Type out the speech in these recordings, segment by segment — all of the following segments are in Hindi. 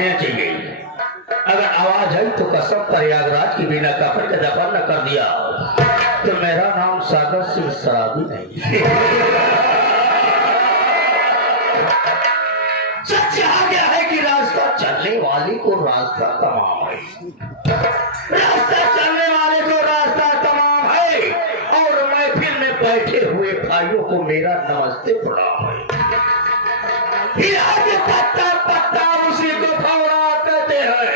नहीं चाहिए। अगर आवाज आई तो कसम प्रयागराज की बिना कफन का दफन न कर दिया तो मेरा नाम सागर सिंह शराबी नहीं। सच आ गया है कि रास्ता चलने वाले को रास्ता तमाम है, रास्ता चलने वाले को रास्ता तमाम है। और महफिल में बैठे हुए भाइयों को मेरा नमस्ते प्रणाम है। हिराज पत्ता पत्ता उसी को फौरा कहते हैं,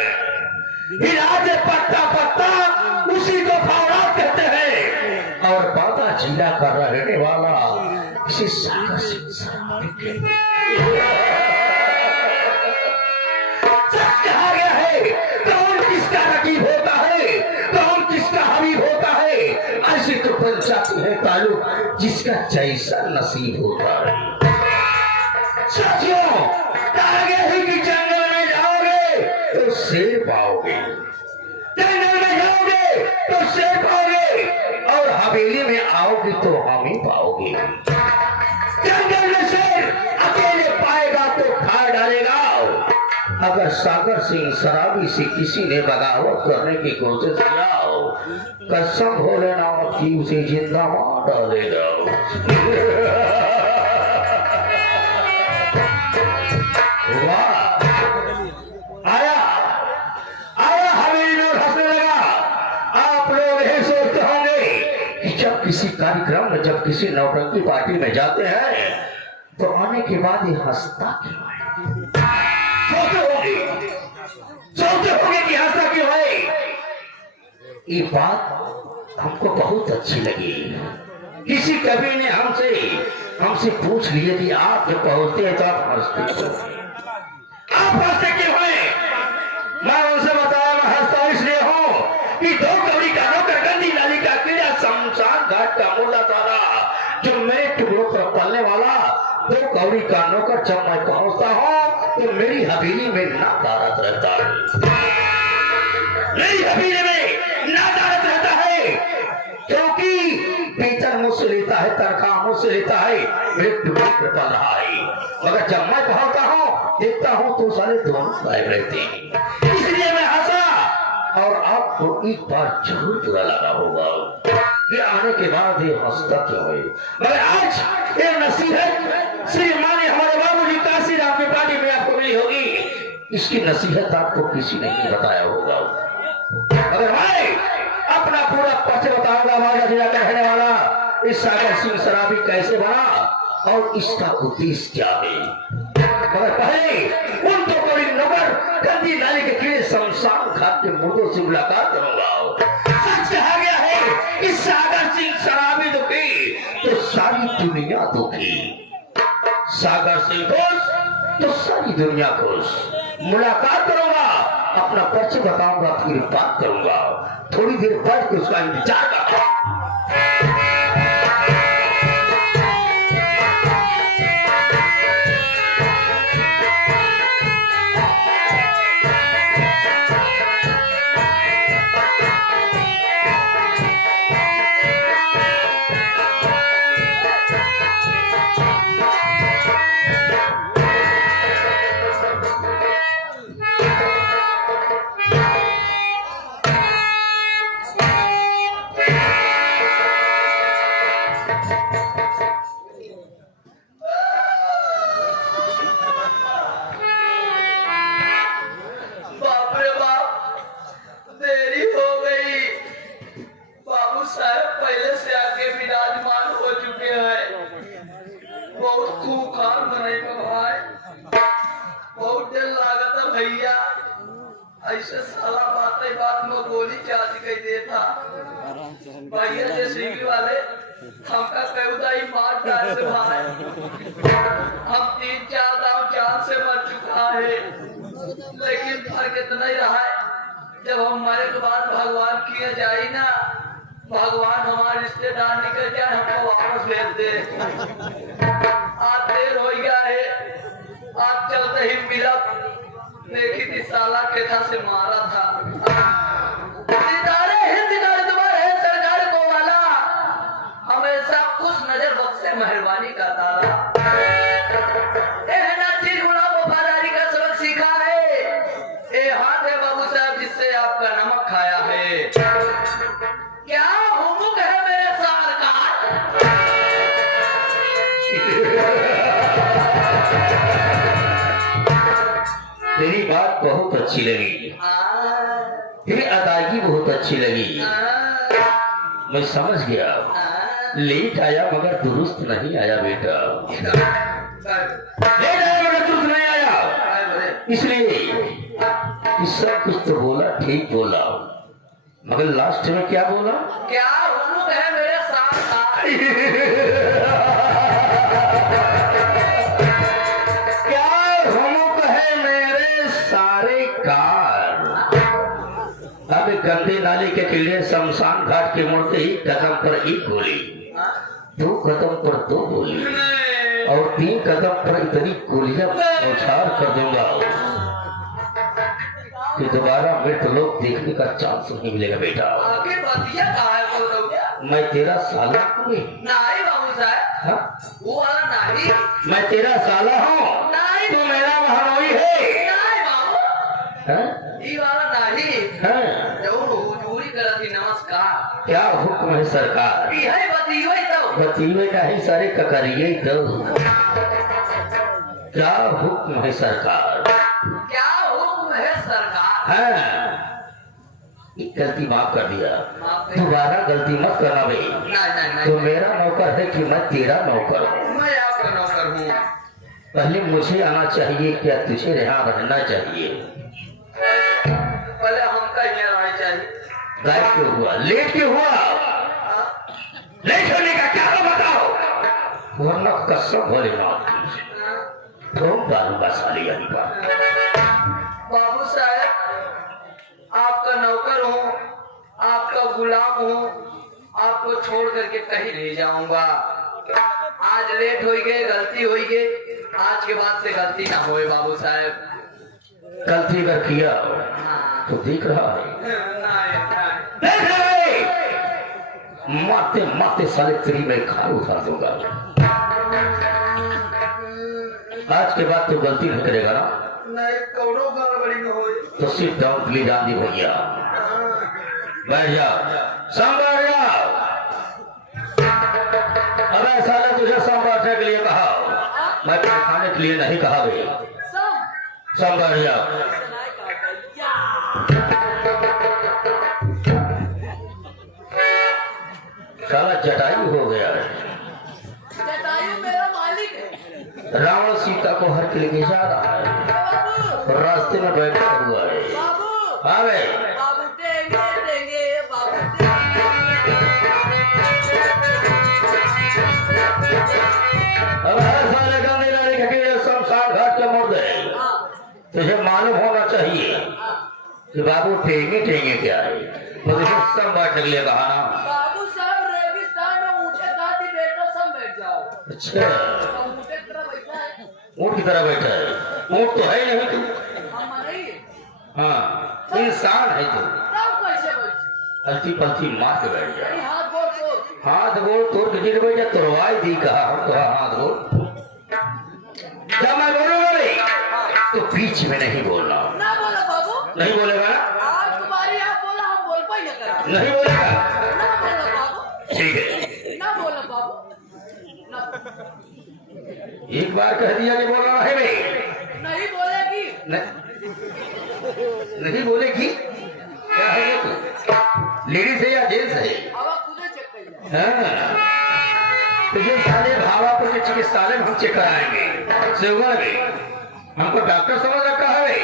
हिराज पत्ता पत्ता उसी को फौरा कहते हैं। और बादा जिला का रहने वाला इसे सागर सिंह शराबी कहते हैं। कहा गया है कौन किसका रकीब होता है, कौन किसका हबीब होता है, ऐसे तो बन जाती है ताल्लुक जिसका जैसा नसीब होता है। साथियों, कहा गया है कि जंगल में जाओगे तो शेर पाओगे, जंगल में जाओगे तो शेर पाओगे, और हवेली में आओगे तो हम ही पाओगे। जंगल में शेर अकेले पाएगा तो खा डालेगा। अगर सागर सिंह शराबी से किसी ने बगावत करने की कोशिश किया हो, कसम भोलेनाथ की उसे जिंदा मार डालेगा। आया आया हवेली में हंसने लगा। आप लोग यही सोचते होंगे कि जब किसी कार्यक्रम में, जब किसी नौटंकी पार्टी में जाते हैं तो आने के बाद ये हंसता क्यों है? सोचते होंगे कि हंसता क्यों है? ये बात हमको बहुत अच्छी लगी। किसी कवि ने हमसे पूछ लिया कि आप जब पहुंचते हैं तो आप हंसते क्यों? आप हंसते क्यों हैं? मैं उनसे बताया मैं हंसता इसलिए हूँ कि दो कवड़ी का नौकर गंदी नाली का कीड़ा शमशान घाट का मुर्दा तारा जो मेरे टुकड़ों पर पलने वाला दो कौड़ी का नौकर जब मैं पहुंचता हूँ तो मेरी हवेली में नादारत रहता है, मेरी हवेली में नादारत रहता है, क्योंकि वेतन मुझसे लेता है, तनख्वाह मुझसे लेता है, मेरे टुकड़े पर पल रहा है। मगर जब मैं पहुंचता हूँ देखता हूँ तो सारे दोनों गायब रहते हैं। इसलिए मैं हंसा। और आपको एक बार जरूर बुरा लगा होगा कि आने के बाद ये हंसता क्यों है। मगर आज ये नसीहत श्री माने हमारे बाबूजी काशी राम की पार्टी में आपको मिली होगी, इसकी नसीहत आपको किसी ने नहीं बताया होगा। अगर मैं अपना पूरा परिचय बताऊंगा, हमारा जिला का रहने वाला इस सागर सिंह शराबी कैसे बना और इसका उद्देश्य क्या है। मगर पहले उन तो कोई नौकर गंदी नाली के कीड़े शमशान घाट के मुर्दों से मुलाकात करूंगा। सच कहा गया है कि सागर सिंह शराबी दुखी तो सारी दुनिया दुखी, सागर सिंह खुश तो सारी दुनिया खुश। मुलाकात करूंगा, अपना परिचय बताऊंगा, फिर बात करूंगा। थोड़ी देर बैठ के उसका इंतजार करूंगा। ऐसे साला बात में गोली चार्ज कर देता भैया जैसे वाले हमका कई मार डाल से भाई हम 3-4 दाव जान से मर चुका है, लेकिन फर्क इतना ही रहा है जब हम मरे के बाद भगवान किया जाए ना, भगवान हमारे रिश्तेदार निकल जाए हमको वापस भेज दे। आज देर हो गया है, आज चलते ही मिला देखी थी साला केठा से मारा था। सितारे हिंदगार तुम्हारे सरकार को वाला हमेशा खुश नजर बख्शे मेहरबानी का तारा। चीज गुना वफादारी का सबक सीखा है। तेरी बात बहुत अच्छी लगी, तेरी अदायगी बहुत अच्छी लगी, मैं समझ गया। लेट आया मगर दुरुस्त नहीं आया बेटा, लेट आया मगर दुरुस्त नहीं आया। इसलिए कि सब कुछ तो बोला, ठीक बोला, मगर लास्ट में क्या बोला? क्या हुक्म है मेरे साथ? क्या हुक्म है मेरे सारे कार? अब गंदे नाले के कीड़े शमशान घाट के मुड़ते ही कदम पर एक गोली, 2 कदम पर 2 गोली और 3 कदम पर इतनी गोलियां बौछार कर दूंगा कि दोबारा मृत लोग देखने का चांस नहीं मिलेगा बेटा। आगे बतिया कहाँ है बोल रहे हो? मैं तेरा साला हूँ। नहीं बाबू साहब, हाँ? वो वाला नहीं। मैं तेरा साला हूँ, नहीं तो मेरा महानोई है। नहीं बाबू, हाँ? ये वाला नहीं। हाँ? जरूर हुजूरी करती। नमस्कार। क्या हुक्म है सरकार? यही बतियो तो बतीवे का ही सारे ककरिए दो। क्या हुक्म है सरकार? क्या हुक्म है सरकार? हाँ, एक गलती माफ कर दिया, माफ कर- दोबारा गलती मत करना भाई। नहीं तो मेरा नौकर है कि मैं तेरा नौकर हूँ? मैं आपका नौकर हूँ। पहले मुझे आना चाहिए क्या तुझे यहाँ रहना चाहिए? पहले हमका यहाँ रहना चाहिए। गायब क्यों हुआ? लेट क्यों हुआ? लेट होने का क्या बताओ, वरना कसम भोलेनाथ की ठोक डालूंगा साली यहीं पर। बाबू साहब, आपका नौकर हूँ, आपका गुलाम हूँ, आपको छोड़ करके कहीं नहीं जाऊंगा। आज लेट हो गए, गलती हो गई, आज के बाद से गलती ना होए बाबू साहब। गलती अगर किया हाँ। तो देख रहा है, नहीं। देख रहा है, मारते मारते साले तेरी मैं खाल उठा दूंगा। आज के बाद तो गलती नहीं करेगा ना? नहीं, कौनो गड़बड़ी में होए। तो सिर्फ डाउन प्लीज आंधी हो गया। बैठ जाओ, संभाल जाओ। अबे साले तुझे संभालने के लिए कहा, मैं खाने के लिए नहीं कहा भाई। संभाल जाओ। साला जटायु हो गया है। जटायु मेरा मालिक है। रावण सीता को हर के लेके जा रहा है, बाबू, रास्ते में बैठा हुआ है। बाबू, हाँ भाई, बाबू टेंगे टेंगे बाबू टेंगे। अब हर साले गंदे नाले के कीड़े शमशान घाट के मुर्दे, तुझे मालूम होना चाहिए कि बाबू टेंगे टेंगे क्या है। मुझे सब बांटने के लिए कहा ना। बाबू साहब, रेगिस्तान में ऊँचे गादी बैठो, सब बैठ जाओ। अच्छा, तो ऊँटे की तरह बैठा है। ऊँट की तरह बैठा है? ऊँट तो है ही नहीं तू। हम नहीं। हाँ, इंसान है तू। तब कैसे बैठे? अलती पलती मार के बैठ यही जा। हाथ गोड़ तोड़। हाथ गोड़ तोड़ के गिर बैठ जा, तुरवाई दी कहा हम तो हाथ गोड़। जब मैं बोलूंगा नहीं तो बीच में नहीं बोलना। ना बोला बाबू। नहीं बोलेगा ना? आज तुम्हारी आप बोला, हम बोल पाई ना करा। नहीं बोलेगा? ना बोला बाबू। ठीक है, ना बोला बाबू। ना, एक बार कह दिया कि बोलना है भाई। नहीं बोलेगी। नहीं बोलेगी? क्या है ये तू? लेडीज है या जेंट्स है? हवा खुदे चेक कर ले। हाँ, तुझे साले भावा को के चिकित्सालय में हम चेक कराएंगे। शिवगढ़ में हमको डॉक्टर समझ रखा है भाई।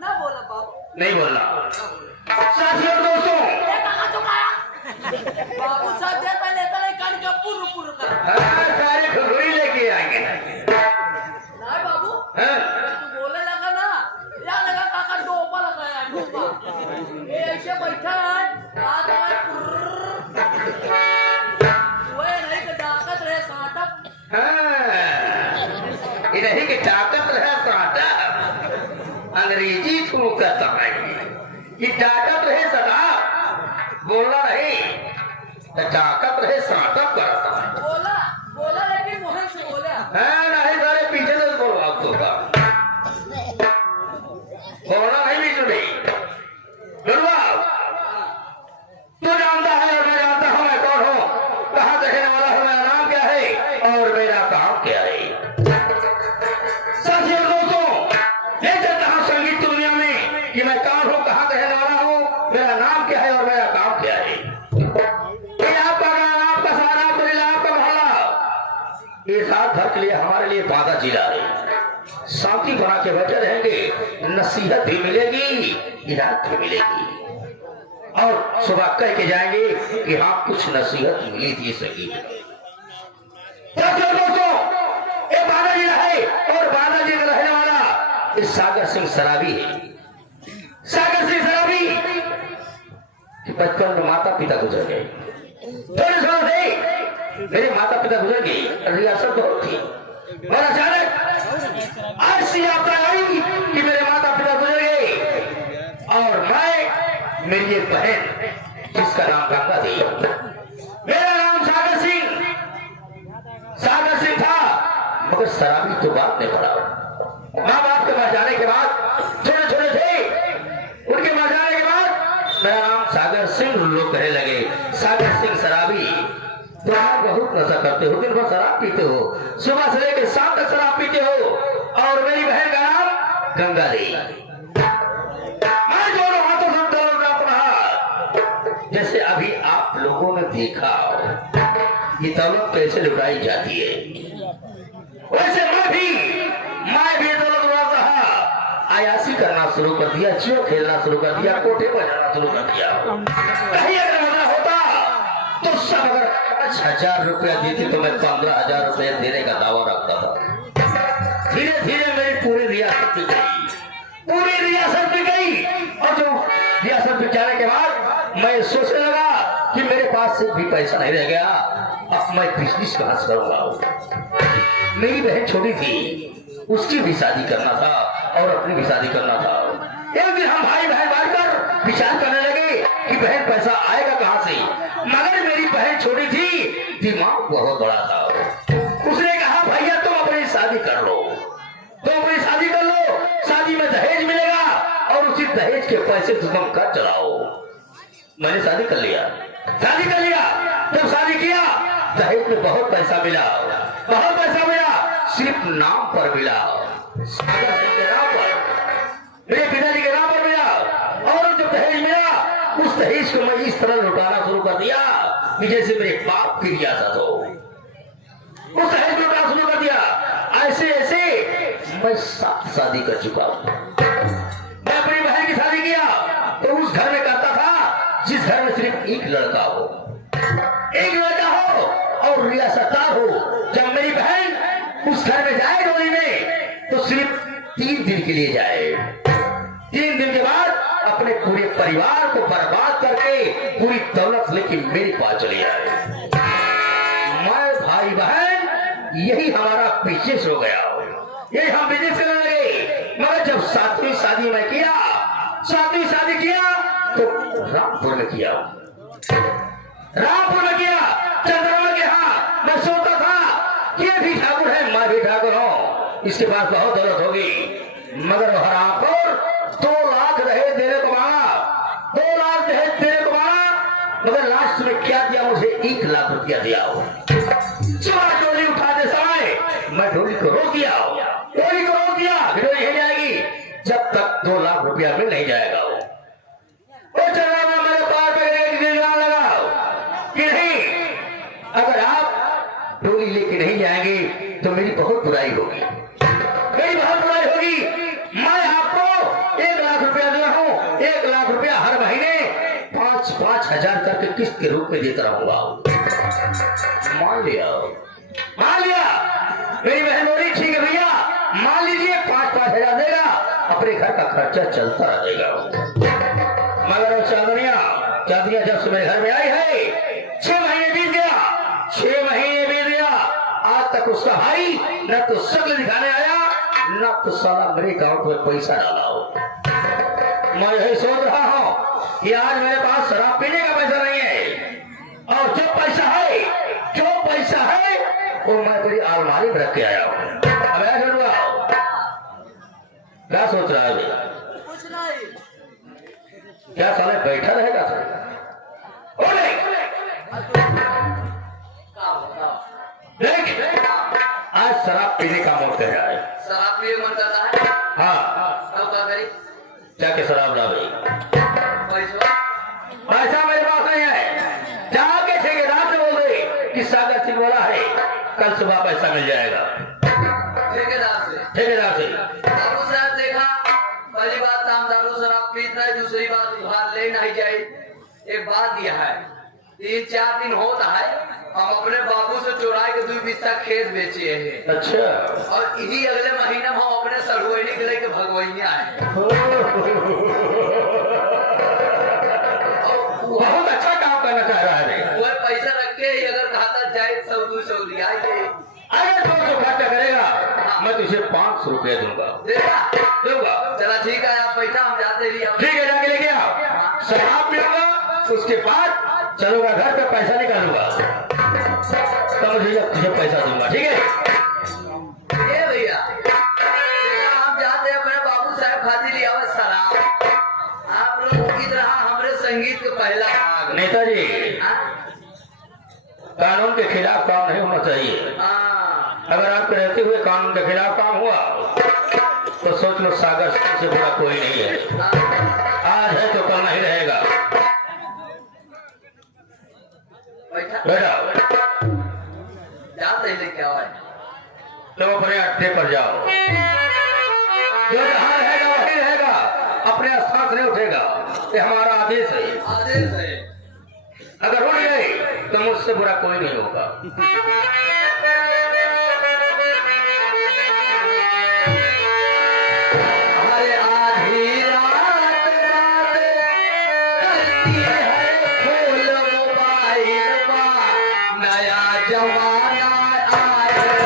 ना बोला बाबू। नहीं बोलना। साथियों दोस्तों, बाबू साहब देता लेता नहीं, कान का पुर पुर कर। हाँ, सारे खुदरी लेके आएंगे। नहीं बाबू, हाँ, तू बोले लगा ना, या लगा काका डोपा लगाया डोपा। ये ऐसे बैठा है, आता है पुर्र। वो नहीं कि ताकत रहे सांटक। हाँ, ये नहीं कि ताकत रहे साटा, अंग्रेजी तुम कहता है। ये ताकत रहे सदा, बोलना नहीं, ताकत रहे साटा करता है। बोला बोला लेकिन मोहन से बोला। हाँ, नहीं सारे पीछे से बोलो आप तो का। बोलना नहीं बीच में। गुरुआ, तू जानता है और मैं जानता हूँ मैं कौन हूँ, कहाँ देखने वाला हूँ, मेरा नाम क्या है और मेरा काम क्या है। साथियों दोस्तों, ये चलता हूँ संगीत कि मैं कौन हूँ, कहाँ का रहने वाला हूँ, मेरा नाम क्या है और मेरा काम क्या है। ये आपका गांव, आपका शहर, आपका जिला, आपका मोहल्ला, ये साथ भर के लिए हमारे लिए बाधा जिला है। शांति बना के बैठे रहेंगे, नसीहत भी मिलेगी, हिदायत भी मिलेगी, और सुबह कह के जाएंगे कि हाँ कुछ नसीहत मिली थी सही। दोस्तों, ये बाधा जिला है और बाधा जिला रहने वाला इस सागर सिंह सराबी है। सागर सिंह सराबी कि बचपन में माता पिता गुजर गए, थोड़े साल थे मेरे माता पिता गुजर गए, रियासत बहुत थी, और अचानक ऐसी आपदा आई कि मेरे माता पिता गुजर गए और मैं, मेरी एक बहन जिसका नाम गंगा थी, मेरा नाम सागर सिंह था, मगर शराबी तो बात नहीं पड़ा। माँ बाप के पास जाने के बाद, छोटे छोटे थे, उनके पास जाने के बाद मेरा नाम सागर सिंह, लोग कहने लगे सागर सिंह शराबी, तो आप बहुत नशा करते हो, दिन भर शराब पीते हो, सुबह से लेकर शाम तक शराब पीते हो, और मेरी बहन का नाम गंगा दी। मैं दोनों हाथों से दौड़ रहा, जैसे अभी आप लोगों ने देखा ये दौलत कैसे लुटाई जाती है, वैसे मैं भी दौलत उड़ा रहा, आयासी करना शुरू कर दिया, चियो खेलना शुरू कर दिया, कोठे बजाना शुरू कर दिया। कहीं अगर मजा होता तो सब अगर 5,000 रुपया देती तो मैं 15,000 रुपया देने का दावा रखता था। धीरे धीरे मेरी पूरी रियासत बिक गई, और जो रियासत बिक जाने के बाद मैं सोचने लगा कि मेरे पास से भी पैसा नहीं रह गया, अब मैं बिजनेस कहां से करूंगा। मेरी बहन छोटी थी, उसकी भी शादी करना था और अपनी भी शादी करना था। एक दिन हम भाई बहन बांटकर विचार करने लगे कि बहन पैसा आएगा कहां से, मगर मेरी बहन छोटी थी, दिमाग बहुत बड़ा था। उसने कहा भैया तुम अपनी शादी कर लो, शादी में दहेज मिलेगा और उसी दहेज के पैसे तुम कर चलाओ। मैंने शादी कर लिया, जब शादी किया दहेज में बहुत पैसा मिला, सिर्फ नाम पर मिला, सागर सिंह के नाम पर, मेरे पिताजी के नाम पर मिला, और जो दहेज मिला उस दहेज को मैं इस तरह लुटाना शुरू कर दिया कि जैसे मेरे बाप की रियासत हो, उस दहेज को लुटाना शुरू कर दिया। ऐसे मैं 7 शादी कर चुका हूं। मैं अपनी बहन की शादी किया तो उस घर में करता था जिस घर में सिर्फ एक लड़का हो और रियासतदार हो। जब मेरी बहन उस घर में जाए डोली में तो सिर्फ 3 दिन के लिए जाए, 3 दिन के बाद अपने पूरे परिवार को बर्बाद करके पूरी दौलत लेके मेरे पास चली आए। मैं भाई बहन यही हमारा बिजनेस हो गया, यही हम बिजनेस करने लगे। मगर जब 7वीं शादी में किया, तो रामपुर में किया, चंद्रमा के यहाँ मैं सोचता था कि ये भी ठाकुर है, मैं भी ठाकुर हूँ, इसके पास बहुत दौलत होगी। मगर वह रामपुर 2 लाख दहेज देने को मांगा, 2 लाख दहेज देने को मांगा, मगर लास्ट में क्या दिया, मुझे 1 लाख रुपया दिया। सुबह डोली उठाते समय मैं डोली को रोक दिया, डोली नहीं जाएगी जब तक 2 लाख रुपया मिल नहीं जाएगा। वो चंद्रमा मेरे पार पे लगा कि नहीं, अगर आप डोली लेके नहीं जाएंगे तो मेरी बहुत बुराई होगी, मैं आपको 1 लाख रुपया दे रहा हूं, 1 लाख रुपया हर महीने 5-5 हजार करके किस्त के रूप में देता रहूंगा। मान लिया। मेरी बहन बोली ठीक है भैया मान लीजिए, 5-5 हजार देगा, अपने घर का खर्चा चलता रहेगा। मगर वो चांदनिया जब से मेरे घर में आई है 6 महीने बीत गया, आज तक उसका भाई न तो शक्ल दिखाने आया, न तो साला मेरे अकाउंट में पैसा डाला हो। मैं यही सोच रहा हूँ कि आज मेरे पास शराब पीने का पैसा नहीं है, और जो पैसा है वो मैं तेरी अलमारी में रख के आया हूँ। अब ऐसा करूंगा, क्या सोच रहा है भैया? कुछ नहीं। क्या साले बैठा रहेगा देख, आज शराब पीने का मौका है। शराब पिए मन करता है। हाँ, तो क्या करी? जाके शराब ला भाई। पैसा पैसा मेरे पास नहीं है, जाके ठेकेदार से बोल दे कि सागर सिंह बोला है कल सुबह पैसा मिल जाएगा। ठेकेदार से बाबू साहब देखा, पहली बात हम दारू शराब पीता है, दूसरी बात उधार ले नहीं जाए। एक बात यह है, 3-4 दिन होता है हम अपने बाबू से चुरा के 2 बिस्सा खेत बेचे हैं। अच्छा, और इसी अगले महीने में हम अपने सरहुईनी के लेके भगवैया है। बहुत अच्छा काम करना चाह रहा है। वह पैसा रख के अगर खाता जाए 100-200 रिया अरे 200 खर्चा करेगा, मैं तुझे 500 रुपया दूंगा। दूंगा। चला ठीक है, आप पैसा हम जाते लिए। ठीक है, जाके लेके आओ, शराब पीऊंगा, उसके बाद चलूंगा घर पे, पैसा निकालूंगा, तब तुझे पैसा दूंगा। ठीक है भैया, हम जाते अपने बाबू साहब खाती लिया हुआ शराब। आप लोगों की तरह हमारे संगीत का पहला भाग। नेताजी, कानून के खिलाफ काम नहीं होना चाहिए। अगर आपके रहते हुए कानून के खिलाफ काम हुआ तो सोच लो सागर सिंह से बुरा कोई नहीं है। आज है तो कल नहीं रहेगा। बेटा जानते हैं क्या है, तो अपने अड्डे पर जाओ, जो जहाँ रहेगा वही रहेगा, अपने स्थान से नहीं उठेगा, ये हमारा आदेश है। आदेश है। अगर उठ गए तो मुझसे बुरा कोई नहीं होगा। हमारे आधी रात करती है खोल मोबाइल में, नया जमाना आया।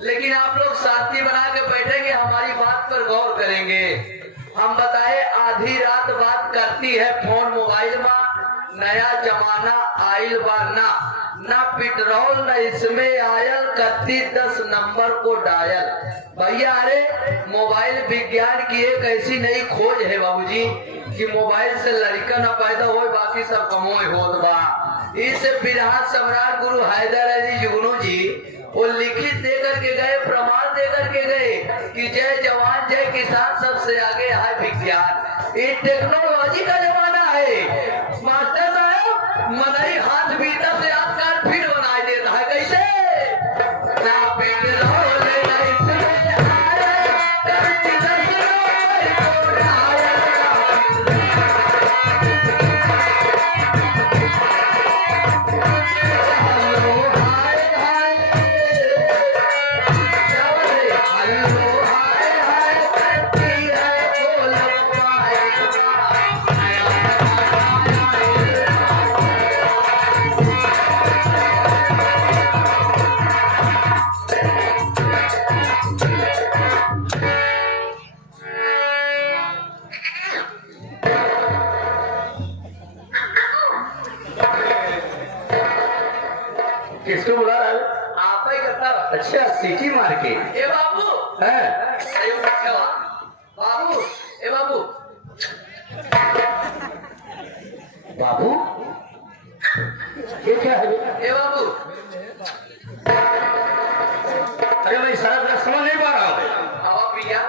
लेकिन आप लोग साथी बना के बैठेंगे, हमारी बात पर गौर करेंगे। हम बताए आधी रात बात करती है फोन मोबाइल में, नया जमाना आइल बा ना पेट्रोल न इसमें आयल, करती 10 नंबर को डायल। भैया अरे मोबाइल विज्ञान की एक ऐसी नई खोज है बाबूजी कि मोबाइल से लड़का न पैदा हो, बाकी सब कमोय होत बा। इस बिरहा सम्राट गुरु हैदर अली जुगनू जी वो लिखित दे करके गए, प्रमाण दे करके गए कि जय जवान जय किसान, सबसे आगे है विज्ञान। ये टेक्नोलॉजी का जमाना है। मास्टर साहब मनई हाथ बीता से आपका फिर बनाई देता है। कैसे ना पेट्रोल किसको बुला रहा है? आप ही करता। अच्छा, सीटी मार के। ए बाबू है बाबू, ए बाबू बाबू, ये क्या है? ए बाबू, अरे भाई सारा तरह समझ नहीं पा रहा हूँ। हवा पिया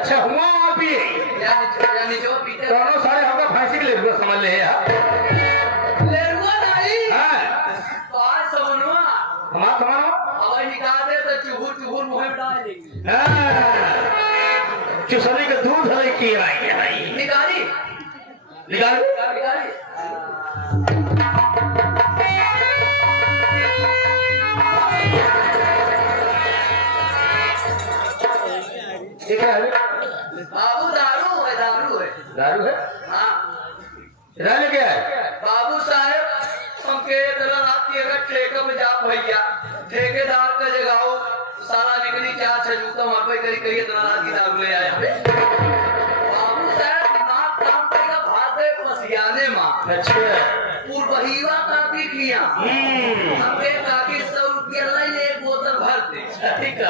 अच्छा हुआ आप ही यानी जो पीते दोनों सारे हमको फांसी के लिए समझ ले यार। लेरुआ नहीं हाँ, पांच समनुआ हमारा समानो हवा निकाल दे तो चुहुर चुहुर मुंह में डाल देंगे। चुसने का दूध हमें किए भाई निकाली निकाल। निकाली ये क्या है? बाबू दारू है, दारू है। दारू है? हाँ रहने क्या है? बाबू साहब हमके रात अगर ठेके में जा भैया ठेकेदार का जगाओ सारा निकली चार छजूता मार करी करी इतना रात की दारू ले आया बाबू साहब दिमाग काम करेगा भात है मसियाने माँ। अच्छा पूर्वहीवा काकी किया हमके काकी 100 रुपया ले एक बोतल भर दे। ठीक है।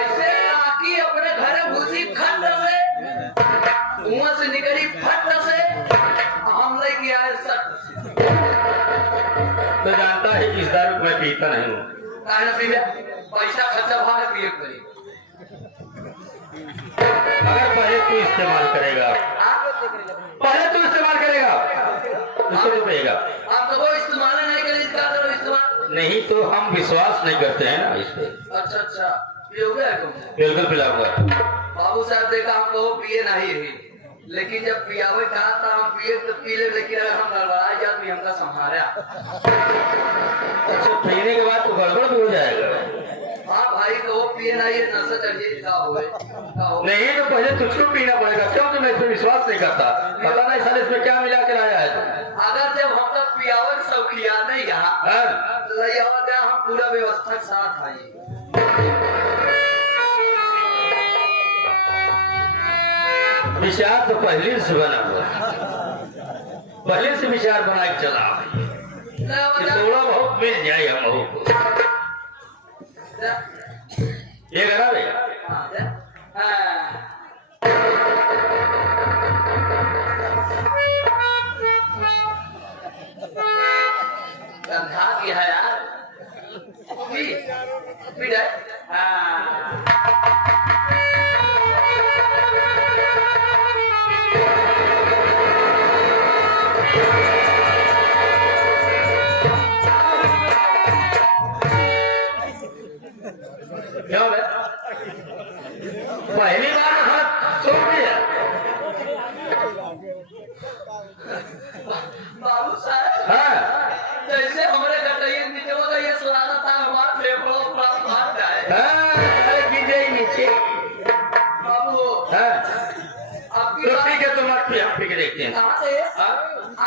ऐसे काकी अपने घर भूसी खंड से कुआं से निकली फट से हम लेके आए सट से। तो जानता है कि इस दारू मैं पीता नहीं हूँ। काहे पीबे पैसा खर्चा भाग पिए करी। अगर पहले तू इस्तेमाल करेगा, पहले तू इस्तेमाल करेगा तो पिएगा। आप तो इस्तेमाल नहीं करें इसका करो इस्तेमाल नहीं तो हम विश्वास नहीं करते हैं ना इस पे। अच्छा अच्छा पियोगे तुम? बिल्कुल पिलाऊंगा। बाबू साहब देखा हम कहो पिए नहीं ही लेकिन जब पियावे कहा था हम पिए तो पी ले लेकिन अगर हम गड़बड़ा जाए तो हमका संभाला। अच्छा पीने के बाद तो गड़बड़ भी हो जाएगा। हाँ भाई कहो पिए नहीं है नशा चढ़िए क्या हो नहीं तो पहले तुझको पीना पड़ेगा। क्यों तो मैं इस पर विश्वास नहीं करता। पता नहीं साले इसमें क्या मिला के लाया है। अगर जब हम तक पियावर शौकिया नहीं यहाँ तो हम पूरा व्यवस्था के साथ आइए। विचार तो पहले से बना हुआ, पहले से विचार बना के चला। थोड़ा बहुत मिल जाए हम लोग को। ये करा भैया गंधा की है यार पी जाए। क्या है? पहली बार हाथ छोड़ दिया। बाबू साहब हाँ जैसे हमारे गटैया नीचे होगा ये सुनाना था हमारा फेफड़ों पर भाग जाए। अरे गिर नीचे। बाबू हाँ आपकी तो बात ठीक है तुम आप पी के देखते हैं। कहाँ से?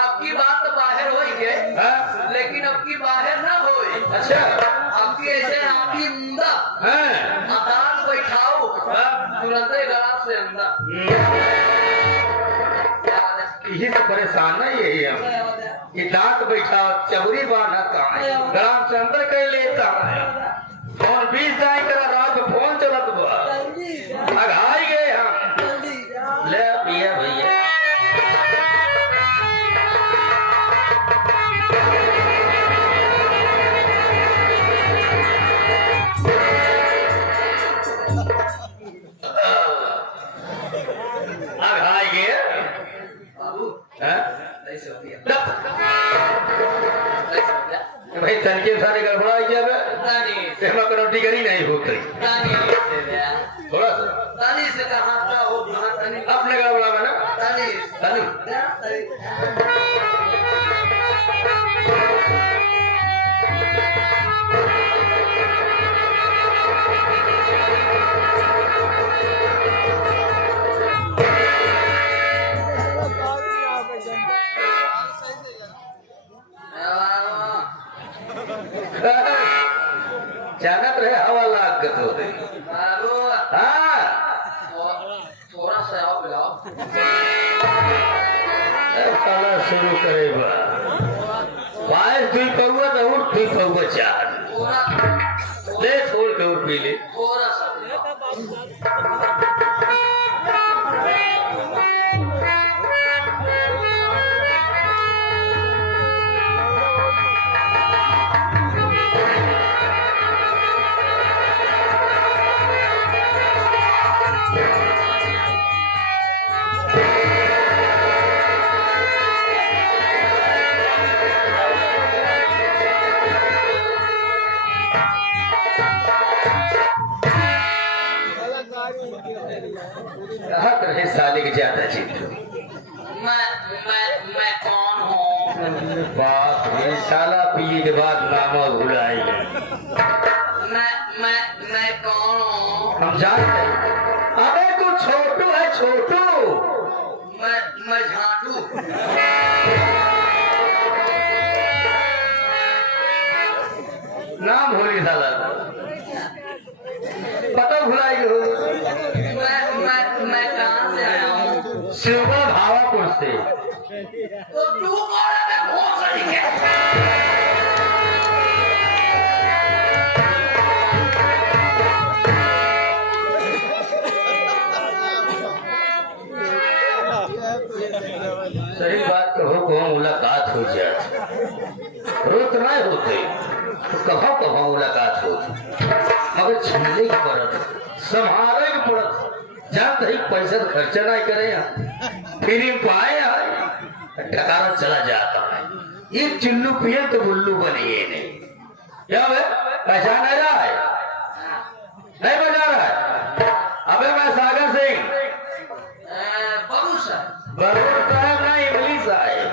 आपकी बात तो बाहर हो ही गई हाँ लेकिन आपकी बाहर ना हो। अच्छा आपकी ऐसे आपकी मुंदा हाँ आधार बैठाओ तुरंत गला से अंदर। यही तो परेशान है यही हम कि दांत बैठा चबरी बांधा कहाँ है ग्राम से अंदर कह लेता है। फोन 20 जाए करा रात में फोन चलत बा अघाई गए हम ले पिया भैया। अघाई गए बाबू हैं? ऐसे हो गया भाई तनके सारे गड़बड़ा जब रानी सेवा करोटी करी नहीं होती रानी से थोड़ा सा रानी से कहा था वो कहा रानी अपने गड़बड़ा में ना रानी तनु जानत रहे हवा लाग गत हो गई। बाबू हाँ थोड़ा सा आओ बुलाओ। साला शुरू करे बा पायस दुई पौवा तो उठ दुई पौवा चार थोड़ा ले छोड़ के उठ पी ले। थोड़ा सा राहत रहे साले की ज्यादा जीत मैं कौन हूँ? बात ये साला पीने के बाद नामा भुलाई मैं कौन हूँ? हम जानते हैं। अबे तू छोटू। मैं झाटू। नाम भूल गया साला, पता भुलाई हो। मैं कहाँ से आया हूँ? शिवगढ़ भावापुर से। तो तू कौन है? मैं भोसड़ी के। सही बात कहो को मुलाकात हो जाती, रोज नहीं होते तो कभो कभो मुलाकात होती, मगर छीनने की पड़त, संभाले की पड़त। जानते ही पैसा तो खर्चा नहीं करे, फिर पाए टकारा चला जाता है। ये चिल्लू पिए तो बुल्लू बनिए नहीं। क्या है पहचान आ रहा है? नहीं बजा रहा है? अबे मैं सागर सिंह। बाबू सर। बरूर साहब ना इमली साहब।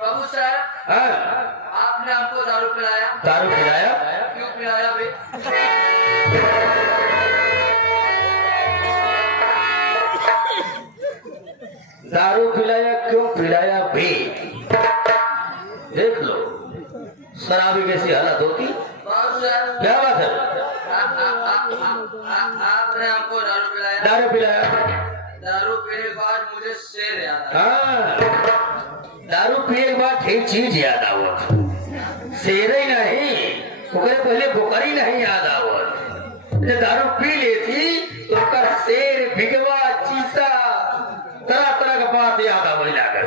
बाबू सर, हाँ? आपने हमको दारू पिलाया। दारू पिलाया? क्यों पिलाया बे? दारू पिलाया क्यों पिलाया बे? देख लो शराबी कैसी हालत होती। बाबू सर, क्या बात है? आपने हमको दारू पिलाया। दारू पिलाया? दारू पीने के बाद मुझे शेर याद आया। हाँ, दारू पिए के बाद ठीक चीज याद आवत, शेर ही नहीं, ओकरे पहले बोकरी नहीं याद आवत। जब दारू पी लेती तो उसका शेर, भिगवा, चीता, तरह तरह का बात याद आवने लगा।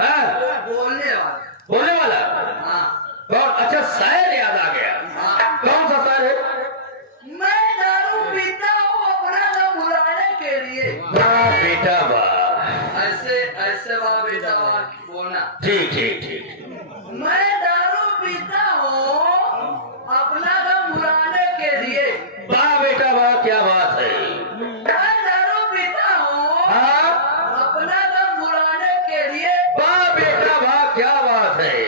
हाँ, बोलने वाला। बोलने वाला? हाँ। कौन? अच्छा शायर याद आ गया। हाँ। कौन सा शायर है? मैं दारू पीता हूँ अपना दम भुलाने के लिए। वाह बेटा वाह। ऐसे वाह बेटा वाह बोलना। ठीक ठीक ठीक। मैं दारू पीता हूँ अपना दम भुलाने के लिए। वाह बेटा वाह, क्या बात है। मैं दारू पीता हूँ हाँ? अपना दम भुलाने के लिए। वाह बेटा वाह, क्या बात है।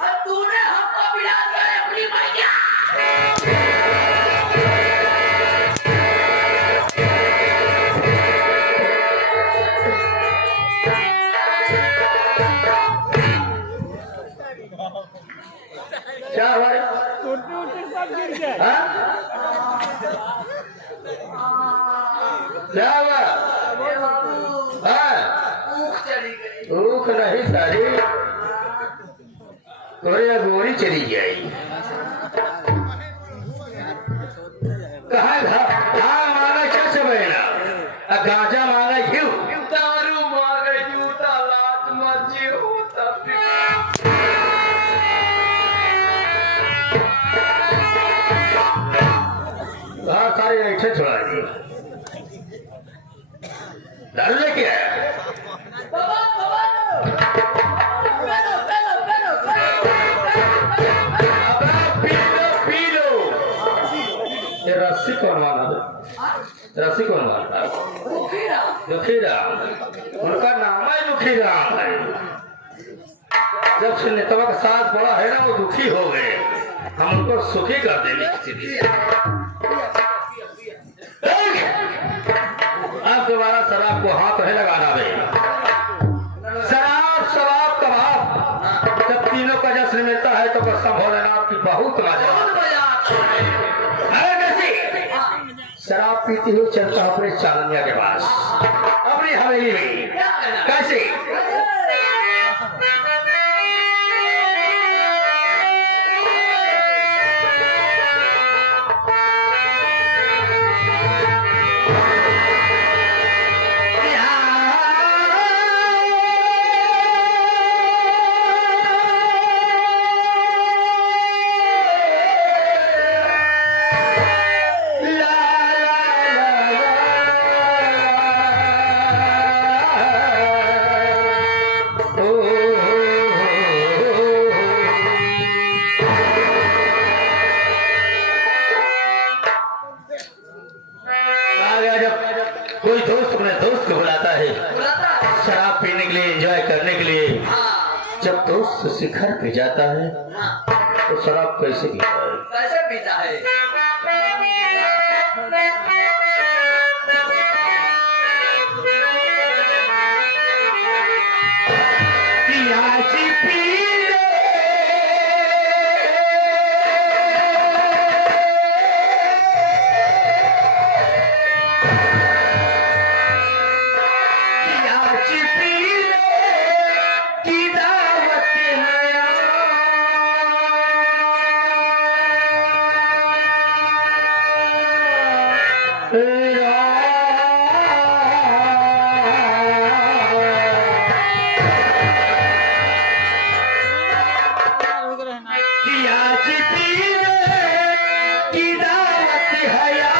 और तूने हमको पिला दिया अपनी मैया। क्या हुआ रे? हाँ? क्या हुआ? अरे बाबू, हाँ? ऊख चली गई। भूख नहीं सारी, गोरिया गोरी चली गई। कहा मांगा क्या से बहना, गांजा मांगा क्यों? दारू मांगे जूता लात मर्जी हो तब भी। हाँ सारे ऐसे छोड़ा दी। दारू लेके आया? बाबा बाबा अब पी लो। ये रस्सी कौन माना था? रस्सी कौन माना? दुखी राम। उनका नाम है दुखी राम है। जब से नेतवा का साथ पड़ा है ना, वो दुखी हो गए, हम उनको सुखी कर देंगे किसी दिन। अब दोबारा शराब को हाथ नहीं लगाना बे। शराब शराब कबाब, जब तीनों का जश्न मिलता है तो कसम भोलेनाथ की बहुत मजा। अरे कैसी शराब पीती हुई चलता अपने चालनिया के पास, अपनी हवेली में। कैसे? कोई दोस्त अपने दोस्त को बुलाता है शराब पीने के लिए, एंजॉय करने के लिए। जब दोस्त शिखर पे जाता है तो शराब कैसे पीता है? कैसे पीता है? की दावत है